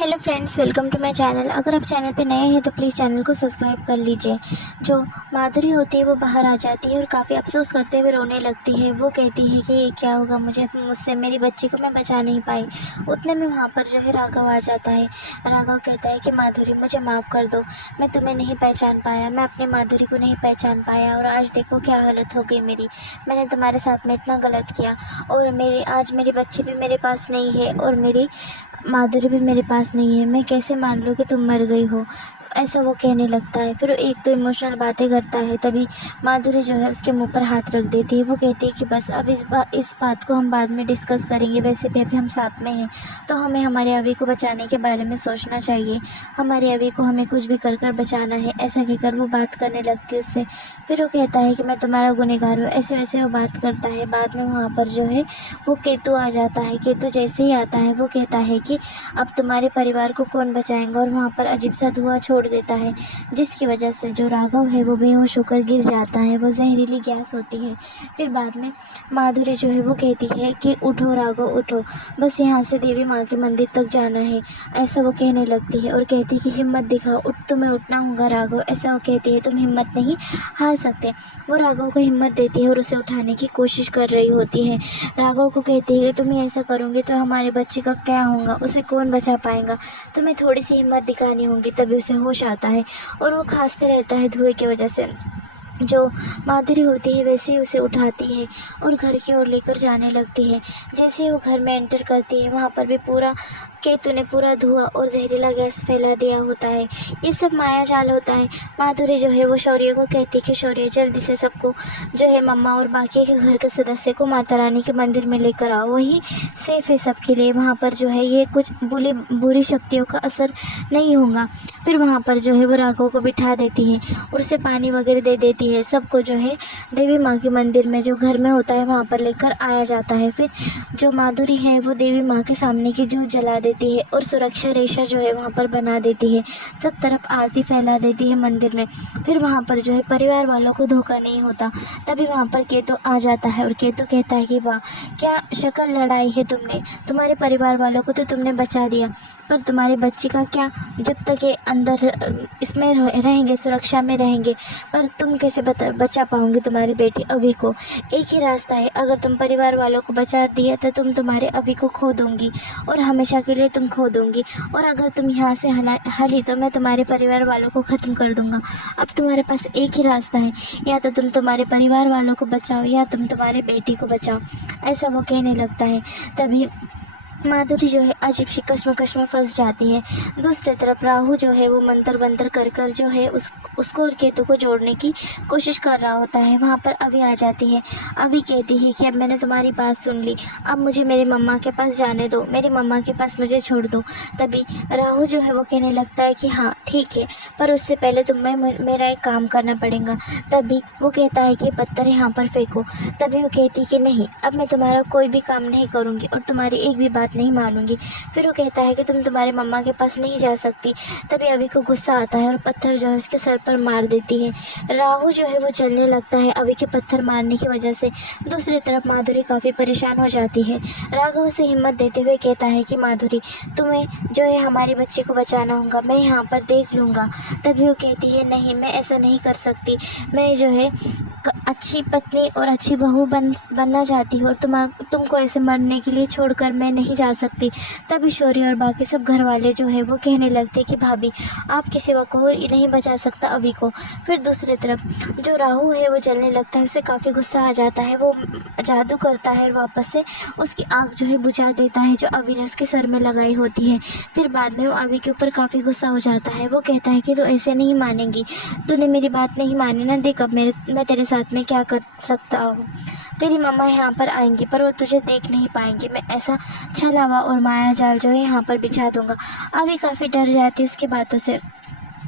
Hello friends, welcome to my channel. अगर आप channel पे नए हैं तो प्लीज़ चैनल को सब्सक्राइब कर लीजिए। जो माधुरी होती है वो बाहर आ जाती है और काफ़ी अफसोस करते हुए रोने लगती है। वो कहती है कि ये क्या होगा मुझसे, मेरी बच्ची को मैं बचा नहीं पाई। उतने में वहाँ पर जो है राघव आ जाता है। राघव कहता है कि माधुरी मुझे माफ़ कर दो, मैं तुम्हें नहीं पहचान पाया, मैं अपनी माधुरी को नहीं पहचान पाया और आज देखो क्या हालत हो गई मेरी। मैंने तुम्हारे साथ में इतना गलत किया और आज मेरी बच्ची भी मेरे पास नहीं है और मेरी माधुरी भी मेरे पास नहीं है। मैं कैसे मान लूँ कि तुम मर गई हो, ऐसा वो कहने लगता है। फिर वो एक तो इमोशनल बातें करता है। तभी माधुरी जो है उसके मुंह पर हाथ रख देती है। वो कहती है कि बस अब इस बात को हम बाद में डिस्कस करेंगे, वैसे भी अभी हम साथ में हैं तो हमें हमारे अभी को बचाने के बारे में सोचना चाहिए। हमारे अभी को हमें कुछ भी कर कर बचाना है, ऐसा कहकर वो बात करने लगती है उससे। फिर वो कहता है कि मैं तुम्हारा गुनहगार हूँ, ऐसे वैसे वो बात करता है। बाद में वहाँ पर जो है वो केतु आ जाता है। केतु जैसे ही आता है वो कहता है कि अब तुम्हारे परिवार को कौन बचाएगा, और वहाँ पर अजीब सा धुआं छोड़ देता है, जिसकी वजह से जो राघव है वो बेहोश होकर गिर जाता है। वो जहरीली गैस होती है। फिर बाद में माधुरी जो है वो कहती है कि उठो राघव उठो, बस यहाँ से देवी माँ के मंदिर तक जाना है, ऐसा वो कहने लगती है। और कहती है कि हिम्मत दिखाओ, तुम्हें उठना होगा राघव, ऐसा वो कहती है। तुम हिम्मत नहीं हार सकते। वो राघव को हिम्मत देती है और उसे उठाने की कोशिश कर रही होती है। राघव को कहती है कि तुम ही ऐसा करोगे तो हमारे बच्चे का क्या होगा, उसे कौन बचा पाएगा, तुम्हें थोड़ी सी हिम्मत दिखानी होगी। तभी उसे होश आता है और वो खांसते रहता है धुएं की वजह से। जो माधुरी होती है वैसे ही उसे उठाती है और घर की ओर लेकर जाने लगती है। जैसे ही वो घर में एंटर करती है वहाँ पर भी पूरा केतु ने पूरा धुआं और जहरीला गैस फैला दिया होता है। ये सब माया जाल होता है। माधुरी जो है वो शौर्य को कहती है कि शौर्य जल्दी से सबको जो है मम्मा और बाकी के घर के सदस्य को माता रानी के मंदिर में लेकर आओ, वही सेफ है सबके लिए। वहाँ पर जो है ये कुछ बुरी शक्तियों का असर नहीं होगा। फिर वहाँ पर जो है वो राघव को बिठा देती है और उसे पानी वगैरह दे देती है। सबको जो है देवी माँ के मंदिर में जो घर में होता है वहाँ पर लेकर आया जाता है। फिर जो माधुरी है वो देवी माँ के सामने की जोत जला देती है और सुरक्षा रेशा जो है वहाँ पर बना देती है। सब तरफ आरती फैला देती है मंदिर में। फिर वहाँ पर जो है परिवार वालों को धोखा नहीं होता। तभी वहाँ पर केतु आ जाता है और केतु कहता है कि वाह क्या शक्ल लड़ाई है तुमने, तुम्हारे परिवार वालों को तो तुमने बचा दिया, पर तुम्हारे बच्चे का क्या, जब तक ये अंदर इसमें रहेंगे, सुरक्षा में रहेंगे, पर तुम कैसे बचा पाओगे तुम्हारी बेटी अभी को। एक ही रास्ता है, अगर तुम परिवार वालों को बचा दिया तो तुम तुम्हारे अभी को खो दूंगी और हमेशा के लिए तुम खो दूंगी, और अगर तुम यहाँ से हली तो मैं तुम्हारे परिवार वालों को ख़त्म कर दूंगा। अब तुम्हारे पास एक ही रास्ता है, या तो तुम तुम्हारे परिवार वालों को बचाओ या तुम तुम्हारे बेटी को बचाओ, ऐसा वो कहने लगता है। तभी माधुरी जो है अजीब सी कश्मकश में फंस जाती है। दूसरी तरफ राहु जो है वो मंत्र वंत्र कर कर जो है उसको और केतु को जोड़ने की कोशिश कर रहा होता है। वहाँ पर अभी आ जाती है। अभी कहती है कि अब मैंने तुम्हारी बात सुन ली, अब मुझे मेरी मम्मा के पास जाने दो, मेरी मम्मा के पास मुझे छोड़ दो। तभी राहु जो है वो कहने लगता है कि हाँ ठीक है, पर उससे पहले तुम्हें मेरा एक काम करना पड़ेगा। तभी वो कहता है कि पत्थर यहाँ पर फेंको। तभी वो कहती है कि नहीं, अब मैं तुम्हारा कोई भी काम नहीं करूँगी और तुम्हारी एक भी बात नहीं मानूंगी। फिर वो कहता है कि तुम तुम्हारे मम्मा के पास नहीं जा सकती। तभी अभी को गुस्सा आता है और पत्थर जो है उसके सर पर मार देती है। राहु जो है वो चलने लगता है अभी के पत्थर मारने की वजह से। दूसरी तरफ माधुरी काफ़ी परेशान हो जाती है। राघव से हिम्मत देते हुए कहता है कि माधुरी तुम्हें जो है हमारे बच्चे को बचाना होगा, मैं यहाँ पर देख लूँगा। तभी वो कहती है नहीं, मैं ऐसा नहीं कर सकती, मैं जो है अच्छी पत्नी और अच्छी बहू बनना चाहती हूँ और तुमको ऐसे मरने के लिए छोड़कर मैं नहीं जा सकती। तभी शौर्य और बाकी सब घर वाले जो है वो कहने लगते कि भाभी आपके सिवा कोई नहीं बचा सकता अभी को। फिर दूसरी तरफ जो राहु है वो जलने लगता है, उसे काफ़ी गुस्सा आ जाता है। वो जादू करता है और वापस से उसकी आग जो है बुझा देता है जो अभी ने उसके सर में लगाई होती है। फिर बाद में वो अभी के ऊपर काफ़ी गुस्सा हो जाता है। वो कहता है कि तू ऐसे नहीं मानेंगी, तूने मेरी बात नहीं मानी ना, देख अब मैं तेरे साथ में क्या कर सकता हूँ। तेरी मम्मा यहाँ पर आएंगी पर वो तुझे देख नहीं पाएंगी, मैं ऐसा छलावा और माया जाल जो है यहाँ पर बिछा दूंगा। अभी काफ़ी डर जाती है उसकी बातों से।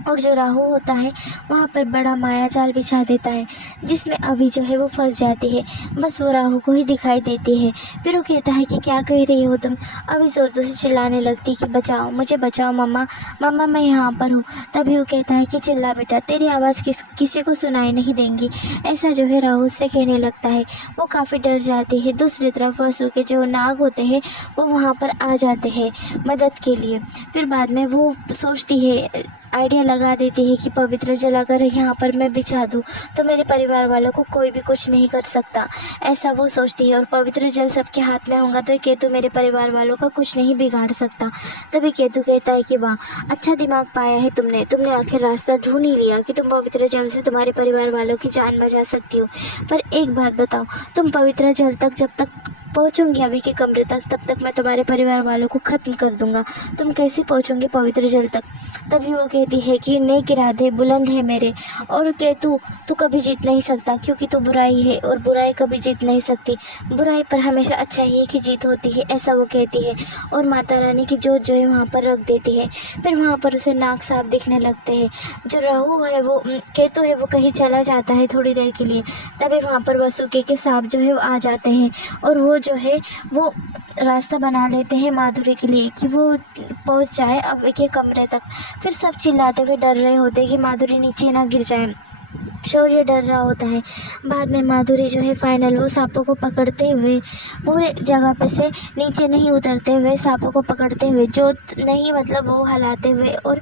और जो राहु होता है वहाँ पर बड़ा माया जाल बिछा देता है, जिसमें अभी जो है वो फंस जाती है। बस वो राहु को ही दिखाई देती है। फिर वो कहता है कि क्या कह रही हो तुम। अभी ज़ोर ज़ोर से चिल्लाने लगती है कि बचाओ, मुझे बचाओ मम्मा, मम्मा मैं यहाँ पर हूँ। तभी वो कहता है कि चिल्ला बेटा, तेरी आवाज़ किसी को सुनाई नहीं देंगी। ऐसा जो है राहु से कहने लगता है। वो काफ़ी डर जाती है। दूसरी तरफ वसु के जो नाग होते हैं वो वहाँ पर आ जाते हैं मदद के लिए। फिर बाद में वो सोचती है, आइडिया लगा देती है कि पवित्र जल अगर यहाँ पर मैं बिछा दूँ तो मेरे परिवार वालों को कोई भी कुछ नहीं कर सकता, ऐसा वो सोचती है। और पवित्र जल सबके हाथ में होगा तो केतु मेरे परिवार वालों का कुछ नहीं बिगाड़ सकता। तभी केतु कहता है कि वाह, अच्छा दिमाग पाया है तुमने आखिर रास्ता ढूंढ ही लिया कि तुम पवित्र जल से तुम्हारे परिवार वालों की जान बचा सकती हो। पर एक बात बताओ, तुम पवित्र जल तक जब तक पहुँचूंगी अभी के कमरे तक, तब तक मैं तुम्हारे परिवार वालों को ख़त्म कर दूंगा। तुम कैसे पहुँचोगे पवित्र जल तक। तभी वो कहती है कि नेक इरादे बुलंद है मेरे, और केतु तू कभी जीत नहीं सकता, क्योंकि तू बुराई है और बुराई कभी जीत नहीं सकती। बुराई पर हमेशा अच्छाई ही की जीत होती है, ऐसा वो कहती है। और माता रानी की जोत जो है वहाँ पर रख देती है। फिर वहाँ पर उसे नाग सांप दिखने लगते हैं। जो राहु है वो केतु है वो कहीं चला जाता है थोड़ी देर के लिए। तभी वहाँ पर वसुकी के सांप जो है वो आ जाते हैं, और वो जो है वो रास्ता बना लेते हैं माधुरी के लिए कि वो पहुंच जाए अब के कमरे तक। फिर सब चिल्लाते हुए डर रहे होते हैं कि माधुरी नीचे ना गिर जाए। शौर्य डर रहा होता है। बाद में माधुरी जो है फाइनल वो सांपों को पकड़ते हुए पूरे जगह पे से नीचे नहीं उतरते हुए, सांपों को पकड़ते हुए जो नहीं मतलब वो हिलाते हुए और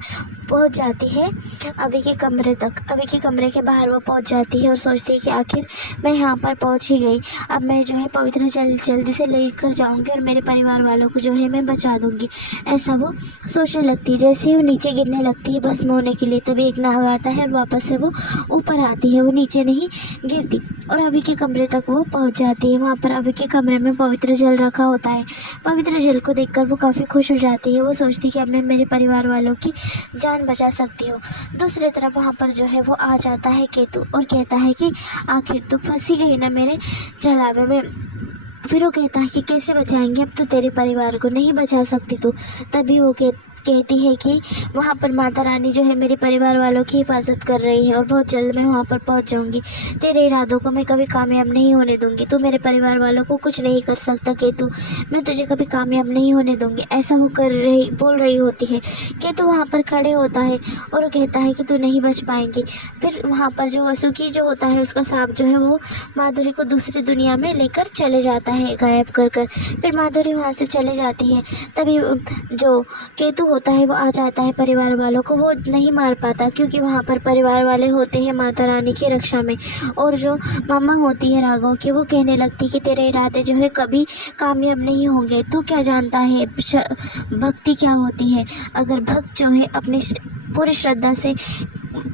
पहुंच जाती है अभी के कमरे तक। अभी के कमरे के बाहर वो पहुंच जाती है और सोचती है कि आखिर मैं यहाँ पर पहुंच ही गई। अब मैं जो है पवित्र जल्दी से लेकर जाऊँगी और मेरे परिवार वालों को जो है मैं बचा दूँगी, ऐसा वो सोचने लगती है। जैसे ही वो नीचे गिरने लगती है भस्म होने के लिए, तभी एक नाग आता है और वापस से वो ऊपर आती है, वो नीचे नहीं गिरती और अभी के कमरे तक वो पहुंच जाती है। वहाँ पर अभी के कमरे में पवित्र जल रखा होता है। पवित्र जल को देखकर वो काफ़ी खुश हो जाती है। वो सोचती है कि अब मैं मेरे परिवार वालों की जान बचा सकती हूँ। दूसरी तरफ वहाँ पर जो है वो आ जाता है केतु और कहता है कि आखिर तो फंसी गई ना मेरे जलावे में। फिर वो कहता है कि कैसे बचाएंगे, अब तो तेरे परिवार को नहीं बचा सकती तू। तभी वो कहती है कि वहाँ पर माता रानी जो है मेरे परिवार वालों की हिफाजत कर रही है और बहुत जल्द मैं वहाँ पर पहुँच जाऊँगी। तेरे इरादों को मैं कभी कामयाब नहीं होने दूँगी। तू मेरे परिवार वालों को कुछ नहीं कर सकता केतु, मैं तुझे कभी कामयाब नहीं होने दूँगी, ऐसा वो बोल रही होती है। केतु वहाँ पर खड़े होता है और वो कहता है कि तू नहीं बच पाएंगी। फिर वहाँ पर जो वसुकी जो होता है उसका सांप जो है वो माधुरी को दूसरी दुनिया में लेकर चले जाता है गायब कर कर। फिर माधुरी वहाँ से चले जाती है। तभी जो केतु होता है वो आ जाता है परिवार वालों को वो नहीं मार पाता, क्योंकि वहाँ पर परिवार वाले होते हैं माता रानी की रक्षा में। और जो मामा होती है राघव की, वो कहने लगती कि तेरे इरादे जो है कभी कामयाब नहीं होंगे। तू क्या जानता है भक्ति क्या होती है। अगर भक्त जो है अपनी पूरी श्रद्धा से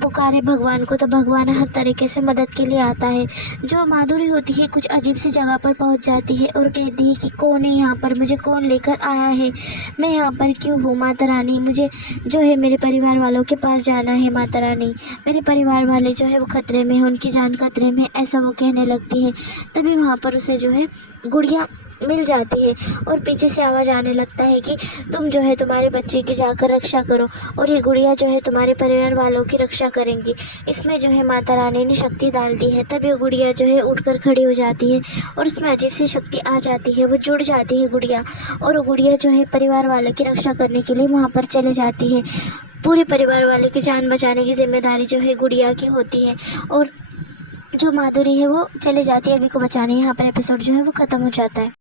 पुकारे भगवान को तो भगवान हर तरीके से मदद के लिए आता है। जो माधुरी होती है कुछ अजीब सी जगह पर पहुंच जाती है और कहती है कि कौन है यहाँ पर, मुझे कौन लेकर आया है, मैं यहाँ पर क्यों हूँ माता रानी, मुझे जो है मेरे परिवार वालों के पास जाना है माता रानी, मेरे परिवार वाले जो है वो खतरे में है, उनकी जान खतरे में, ऐसा वो कहने लगती है। तभी वहाँ पर उसे जो है गुड़िया मिल जाती है और पीछे से आवाज़ आने लगता है कि तुम जो है तुम्हारे बच्चे की जाकर रक्षा करो और ये गुड़िया जो है तुम्हारे परिवार वालों की रक्षा करेंगी। इसमें जो है माता रानी ने शक्ति डाल दी है। तब ये गुड़िया जो है उठकर खड़ी हो जाती है और उसमें अजीब सी शक्ति आ जाती है, वो जुड़ जाती है गुड़िया, और वो गुड़िया जो है परिवार वालों की रक्षा करने के लिए वहाँ पर चले जाती है। पूरे परिवार वाले की जान बचाने की जिम्मेदारी जो है गुड़िया की होती है और जो माधुरी है वो चले जाती है अभी को बचाने। यहाँ पर एपिसोड जो है वो ख़त्म हो जाता है।